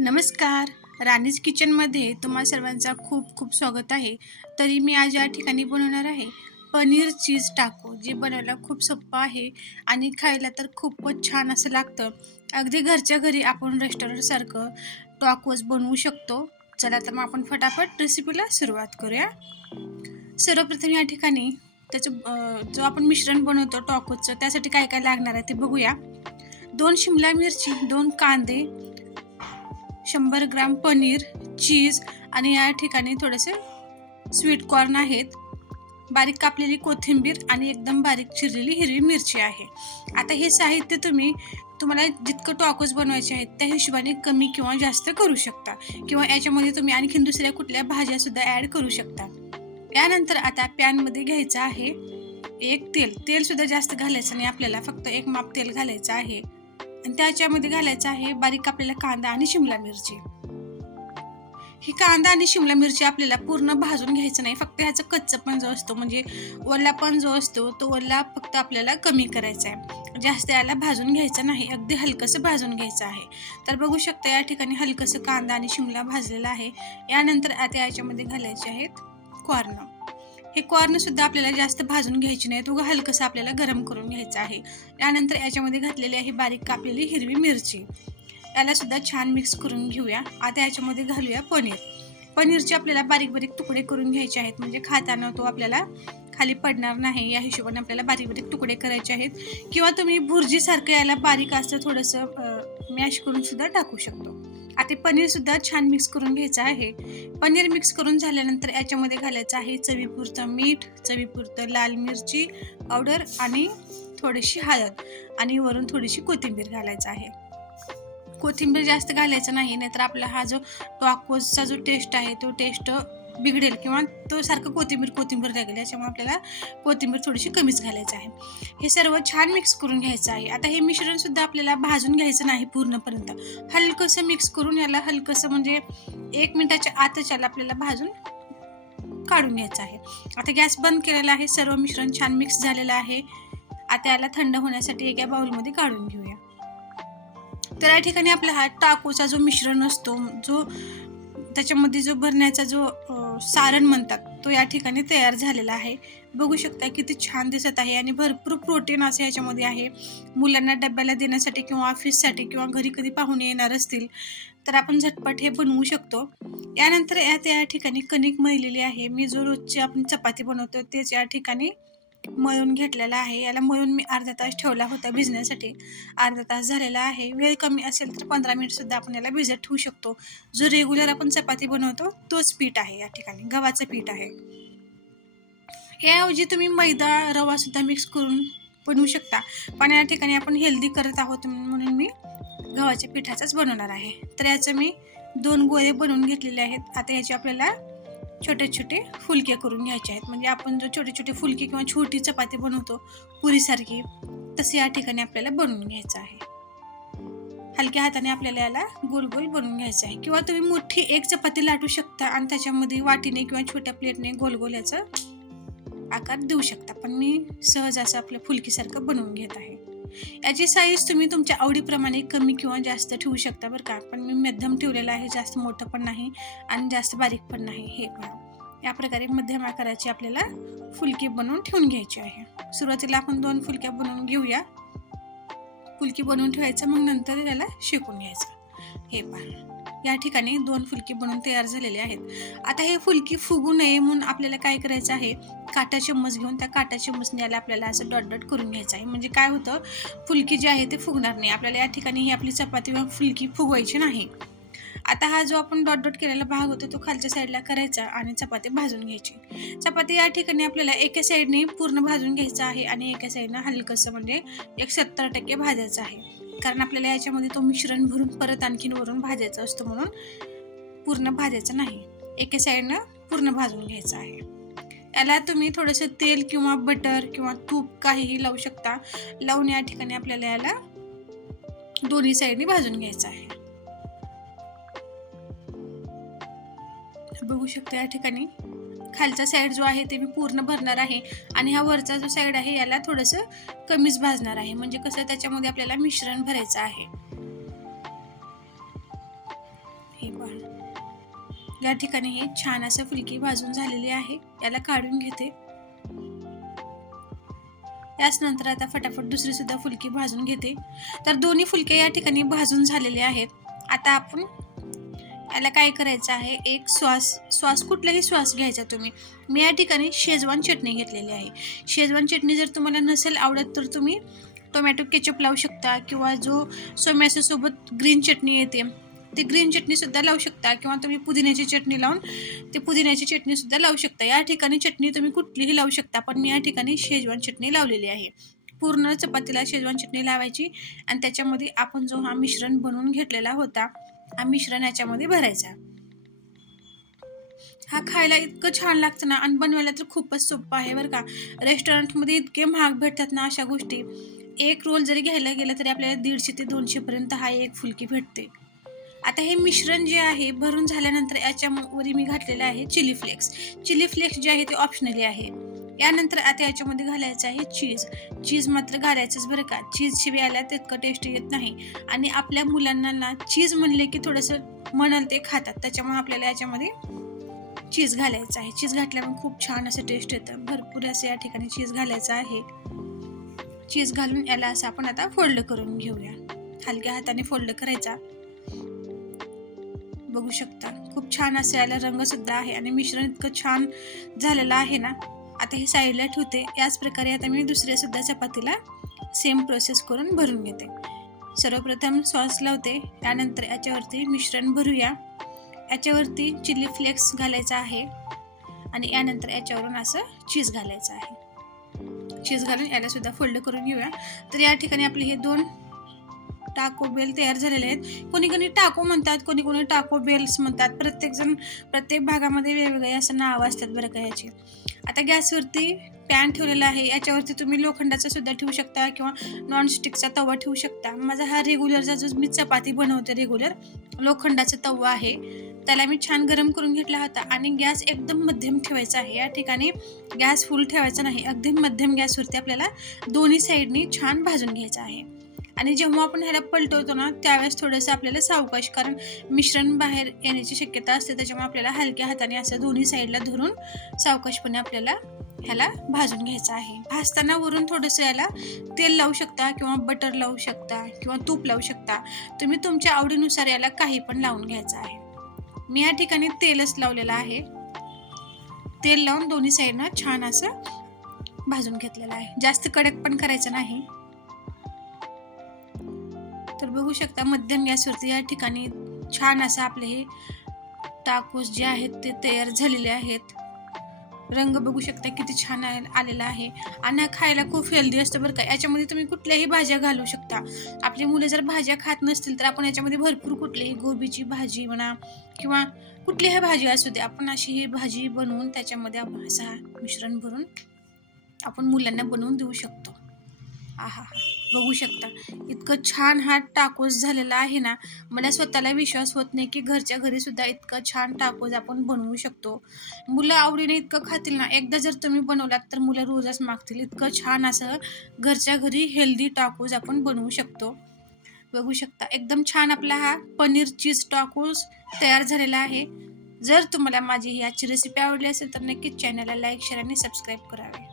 नमस्कार. राणीज किचनमध्ये तुम्हा सर्वांचा खूप खूप स्वागत आहे. तरी मी आज या ठिकाणी बनवणार आहे पनीर चीज टाको, जे बनवायला खूप सोपं आहे आणि खायला तर खूपच छान असं लागतं. अगदी घरच्या घरी आपण रेस्टॉरंटसारखं टाकोज बनवू शकतो. चला तर मग आपण फटाफट रेसिपीला सुरुवात करूया. सर्वप्रथम या ठिकाणी जो आपण मिश्रण बनवतो टाकोजचं, त्यासाठी काय काय लागणार आहे ते बघूया. 2 शिमला मिरची, 2 कांदे, 100 ग्राम पनीर, चीज आणि या ठिकाणी थोडेसे स्वीट कॉर्न आहेत. बारीक कापलेली कोथिंबीर आणि एकदम बारीक चिरलेली हिरवी मिरची आहे. आता हे साहित्य तुम्हाला जितकं टाकोज बनवायचे आहेत त्या हिशोबाने कमी किंवा जास्त करू शकता, किंवा याच्यामध्ये तुम्ही आणखीन दुसऱ्या कुठल्या भाज्या सुद्धा ॲड करू शकता. यानंतर आता पॅनमध्ये घ्यायचं आहे एक तेल सुद्धा जास्त घालायचं नाही आपल्याला, फक्त एक माप तेल घालायचं आहे आणि त्याच्यामध्ये घालायचं आहे बारीक कापलेला कांदा आणि शिमला मिरची. ही कांदा आणि शिमला मिरची आपल्याला पूर्ण भाजून घ्यायचं नाही, फक्त ह्याचा कच्चा पण जो असतो म्हणजे ओला पण जो असतो तो ओला फक्त आपल्याला कमी करायचा आहे. जास्त याला भाजून घ्यायचं नाही, अगदी हलकंसं भाजून घ्यायचं आहे. तर बघू शकता या ठिकाणी हलकंसं कांदा आणि शिमला भाजलेला आहे. यानंतर आता याच्यामध्ये घालायचे आहेत कॉर्न. हे कॉर्न सुद्धा आपल्याला जास्त भाजून घ्यायचे नाही, उगा हलकंसं आपल्याला गरम करून घ्यायचं आहे. यानंतर याच्यामध्ये घातलेली आहे बारीक कापलेली हिरवी मिरची. याला सुद्धा छान मिक्स करून घेऊया. आता याच्यामध्ये घालूया पनीरचे आपल्याला बारीक बारीक तुकडे करून घ्यायचे आहेत, म्हणजे खाताना तो आपल्याला खाली पडणार नाही या हिशोबाने आपल्याला बारीक बारीक तुकडे करायचे आहेत. किंवा तुम्ही भुर्जीसारखं याला बारीक असं थोडंसं मॅश करून सुद्धा टाकू शकतो. आता पनीर सुद्धा छान मिक्स करून घ्यायचं आहे. पनीर मिक्स करून झाल्यानंतर याच्यामध्ये घालायचं आहे चवीपुरतं मीठ, चवीपुरतं लाल मिरची पावडर आणि थोडीशी हळद आणि वरून थोडीशी कोथिंबीर घालायचं आहे. कोथिंबीर जास्त घालायचं नाही, नाहीतर आपला हा जो टाकोजचा जो टेस्ट आहे तो टेस्ट बिघडेल किंवा तो सारखं कोथिंबीर लागेल. याच्यामुळे आपल्याला कोथिंबीर थोडीशी कमीच घालायचं आहे. हे सर्व छान मिक्स करून घ्यायचं आहे. आता हे मिश्रण सुद्धा आपल्याला भाजून घ्यायचं नाही पूर्णपर्यंत, हलकंसं मिक्स करून याला हलकंसं म्हणजे 1 मिनिटाच्या आतच याला आपल्याला भाजून काढून घ्यायचं आहे. आता गॅस बंद केलेला आहे. सर्व मिश्रण छान मिक्स झालेलं आहे. आता याला थंड होण्यासाठी एका बाउलमध्ये काढून घेऊया. तर या ठिकाणी आपला हा टाकोचा जो मिश्रण असतो, जो त्याच्यामध्ये जो भरण्याचा जो सारण म्हणतात, तो या ठिकाणी तयार झालेला आहे. बघू शकता किती छान दिसत आहे आणि भरपूर प्रोटीन असं याच्यामध्ये आहे. मुलांना डब्याला देण्यासाठी किंवा ऑफिससाठी किंवा घरी कधी पाहुणे येणार असतील तर आपण झटपट हे बनवू शकतो. यानंतर या ठिकाणी कणिक मळलेली आहे. मी जो रोजची आपण चपाती बनवतो तेच या ठिकाणी मळून घेतलेला आहे. याला मळून मी अर्धा तास ठेवला होता भिजण्यासाठी. अर्धा तास झालेला आहे. वेळ कमी असेल तर 15 मिनिट सुद्धा आपण याला भिजत ठेवू शकतो. जो रेग्युलर आपण चपाती बनवतो तोच पीठ आहे, या ठिकाणी गव्हाचं पीठ आहे. याऐवजी तुम्ही मैदा रवा सुद्धा मिक्स करून बनवू शकता, पण या ठिकाणी आपण हेल्दी करत आहोत म्हणून मी गव्हाच्या पिठाचाच बनवणार आहे. तर याचं मी 2 गोळे बनवून घेतलेले आहेत. आता याचे आपल्याला छोटे छोटे फुलके करून घ्यायचे आहेत, म्हणजे आपण जो छोटे छोटे फुलके किंवा छोटी चपाती बनवतो पुरीसारखी, तसे या ठिकाणी आपल्याला बनवून घ्यायचं आहे. हलक्या हाताने आपल्याला याला गोल गोल बनवून घ्यायचं आहे. किंवा तुम्ही मोठी एक चपाती लाटू शकता आणि त्याच्यामध्ये वाटीने किंवा छोट्या प्लेटने गोल गोल याचा आकार देऊ शकता, पण मी सहज असं आपल्या फुलकीसारखं बनवून घेत आहे. याची साईज तुम्ही तुमच्या आवडीप्रमाणे कमी किंवा जास्त ठेवू शकता बरं का, पण मी मध्यम ठेवलेलं आहे. जास्त मोठं पण नाही आणि जास्त बारीक पण नाही. हे पहा, या प्रकारे मध्यम आकाराची आपल्याला फुलकी बनवून ठेवून घ्यायची आहे. सुरुवातीला आपण 2 फुलक्या बनवून घेऊया. फुलकी बनवून ठेवायचं, मग नंतर त्याला शेकून घ्यायचं. हे पहा, या ठिकाणी 2 फुलकी बनवून तयार झालेले आहेत. आता हे फुलकी फुगू नये म्हणून आपल्याला काय करायचं आहे, काटा चम्मच घेऊन त्या काटा चम्मचने याला आपल्याला असं डॉट डॉट करून घ्यायचं आहे. म्हणजे काय होतं, फुलकी जी आहे ते फुगणार नाही. आपल्याला या ठिकाणी ही आपली चपाती किंवा फुलकी फुगवायची नाही. आता हा जो आपण डॉट डॉट केलेला भाग होतो तो खालच्या साईडला करायचा आणि चपाती भाजून घ्यायची. चपाती या ठिकाणी आपल्याला एका साईडने पूर्ण भाजून घ्यायचं आहे आणि एका साईडनं हलकंसं म्हणजे 70% भाजायचं आहे. कारण आपल्याला याच्यामध्ये तो मिश्रण भरून परत आणखीन वरून भाजायचा असतो, म्हणून पूर्ण भाजायचं नाही, एका साईडनं पूर्ण भाजून घ्यायचं आहे. याला तुम्ही थोडंसं तेल किंवा बटर किंवा तूप काहीही लावू शकता. लावून या ठिकाणी आपल्याला याला दोन्ही साईडने भाजून घ्यायचं आहे. बघू शकता या ठिकाणी खालचा साईड जो आहे ते मी पूर्ण भरणार आहे आणि हा वरचा जो साईड आहे याला थोडंसं कमीच भाजणार आहे, म्हणजे कसं त्याच्यामध्ये आपल्याला मिश्रण भरायचं आहे. आहे पहा. या ठिकाणी हे छान असं फुलकी भाजून झालेली आहे. याला काढून घेते. याच नंतर आता फटाफट दुसरी सुद्धा फुलकी भाजून घेते. तर दोन्ही फुलके या ठिकाणी भाजून झालेले आहेत. आता आपण याला काय करायचं आहे, एक सॉस कुठलाही सॉस घ्यायचा तुम्ही. मी या ठिकाणी शेजवान चटणी घेतलेली आहे. शेजवान चटणी जर तुम्हाला नसेल आवडत तर तुम्ही टोमॅटो केचप लावू शकता किंवा जो सोबत ग्रीन चटणी येते ते ग्रीन चटणीसुद्धा लावू शकता किंवा तुम्ही पुदिन्याची चटणी लावून ते पुदिन्याची चटणीसुद्धा लावू शकता. या ठिकाणी चटणी तुम्ही कुठलीही लावू शकता, पण मी या ठिकाणी शेजवान चटणी लावलेली आहे. पूर्ण चपातीला शेजवान चटणी लावायची आणि त्याच्यामध्ये आपण जो हा मिश्रण बनवून घेतलेला होता हा मिश्रण याच्यामध्ये भरायचा. हा खायला इतकं छान लागतं ना आणि बनवायला तर खूपच सोपं आहे बरं का. रेस्टॉरंटमध्ये इतके महाग भेटतात ना अशा गोष्टी. एक रोल जरी घ्यायला गेलं तरी आपल्याला 150 ते 200 पर्यंत हा एक फुलकी भेटते. आता हे मिश्रण जे आहे भरून झाल्यानंतर याच्यावर मी घातलेलं आहे चिली फ्लेक्स. चिली फ्लेक्स जे आहे ते ऑप्शनली आहे. यानंतर आता याच्यामध्ये घालायचं आहे चीज मात्र घालायचंच बरं का. चीज शिवायला तितकं टेस्ट येत नाही आणि आपल्या मुलांना ना चीज म्हणले की थोडंसं म्हणाल ते खातात. त्याच्यामुळे आपल्याला याच्यामध्ये चीज घालायचं आहे. चीज घातल्यामुळे खूप छान असं टेस्ट येतं. भरपूर असं या ठिकाणी चीज घालायचं आहे. चीज घालून याला असं आपण आता फोल्ड करून घेऊया. हलक्या हाताने फोल्ड करायचा. बघू शकता खूप छान असं याला रंग सुद्धा आहे आणि मिश्रण इतकं छान झालेलं आहे ना. आता हे साईडला ठेवते. याच प्रकारे आता मी दुसऱ्या सुद्धा चपातीला सेम प्रोसेस करून भरून घेते. सर्वप्रथम सॉस लावते. त्यानंतर याच्यावरती मिश्रण भरूया. याच्यावरती चिली फ्लेक्स घालायचा आहे आणि यानंतर याच्यावरून असं चीज घालायचं आहे. चीज घालून याला सुद्धा फोल्ड करून घेऊया. तर या ठिकाणी आपले हे 2 टाको बेल तयार झालेले आहेत. कोणी टाको म्हणतात, कोणी टाको बेल्स म्हणतात. प्रत्येक भागामध्ये वेगवेगळे असं नावं असतात बरं का याची. आता गॅसवरती पॅन ठेवलेला आहे. याच्यावरती तुम्ही लोखंडाचा सुद्धा ठेवू शकता किंवा नॉनस्टिकचा तवा ठेवू शकता. माझा हा रेग्युलरचा जो मी चपाती बनवते रेग्युलर लोखंडाचा तवा आहे. त्याला मी छान गरम करून घेतला होता आणि गॅस एकदम मध्यम ठेवायचा आहे. या ठिकाणी गॅस फुल ठेवायचा नाही. अगदी मध्यम गॅसवरती आपल्याला दोन्ही साईडनी छान भाजून घ्यायचं आहे. आणि जेव्हा आपण ह्याला पलटवतो ना त्यावेळेस थोडंसं आपल्याला सावकाश, कारण मिश्रण बाहेर येण्याची शक्यता असते. त्याच्यामुळे आपल्याला हलक्या हाताने असं दोन्ही साईडला धरून सावकाशपणे आपल्याला ह्याला भाजून घ्यायचं आहे. भाजताना वरून थोडंसं याला तेल लावू शकता किंवा बटर लावू शकता किंवा तूप लावू शकता. तुम्ही तुमच्या आवडीनुसार याला काही पण लावून घ्यायचं आहे. मी या ठिकाणी तेलच लावलेलं आहे. तेल लावून दोन्ही साईडनं छान असं भाजून घेतलेलं आहे. जास्त कडक पण करायचं नाही. तर बघू शकता मध्यम गॅसवरती या ठिकाणी छान असं आपले हे टाकोस जे आहेत ते तयार झालेले आहेत. रंग बघू शकता किती छान आलेला आहे आणि खायला खूप हेल्दी असतं बरं का. याच्यामध्ये तुम्ही कुठल्याही भाज्या घालू शकता. आपली मुलं जर भाज्या खात नसतील तर आपण याच्यामध्ये भरपूर कुठलीही गोबीची भाजी म्हणा किंवा कुठलीही भाजी असू दे, आपण अशी ही भाजी बनवून त्याच्यामध्ये आपण असं मिश्रण भरून आपण मुलांना बनवून देऊ शकतो. आहा, बघू शकता इतकं छान हा टाकोस झालेला आहे ना. मला स्वतःला विश्वास होत नाही की घरच्या घरी सुद्धा इतकं छान टाकोस आपण बनवू शकतो. मुलं आवडीने इतकं खातील ना. एकदा जर तुम्ही बनवलात तर मुलं रोजच मागतील. इतकं छान असं घरच्या घरी हेल्दी टाकोस आपण बनवू शकतो. बघू शकता एकदम छान आपला हा पनीर चीज टाकोस तयार झालेला आहे. जर तुम्हाला माझी ही आजची रेसिपी आवडली असेल तर नक्कीच चॅनलला लाईक, शेअर आणि सबस्क्राईब करावे.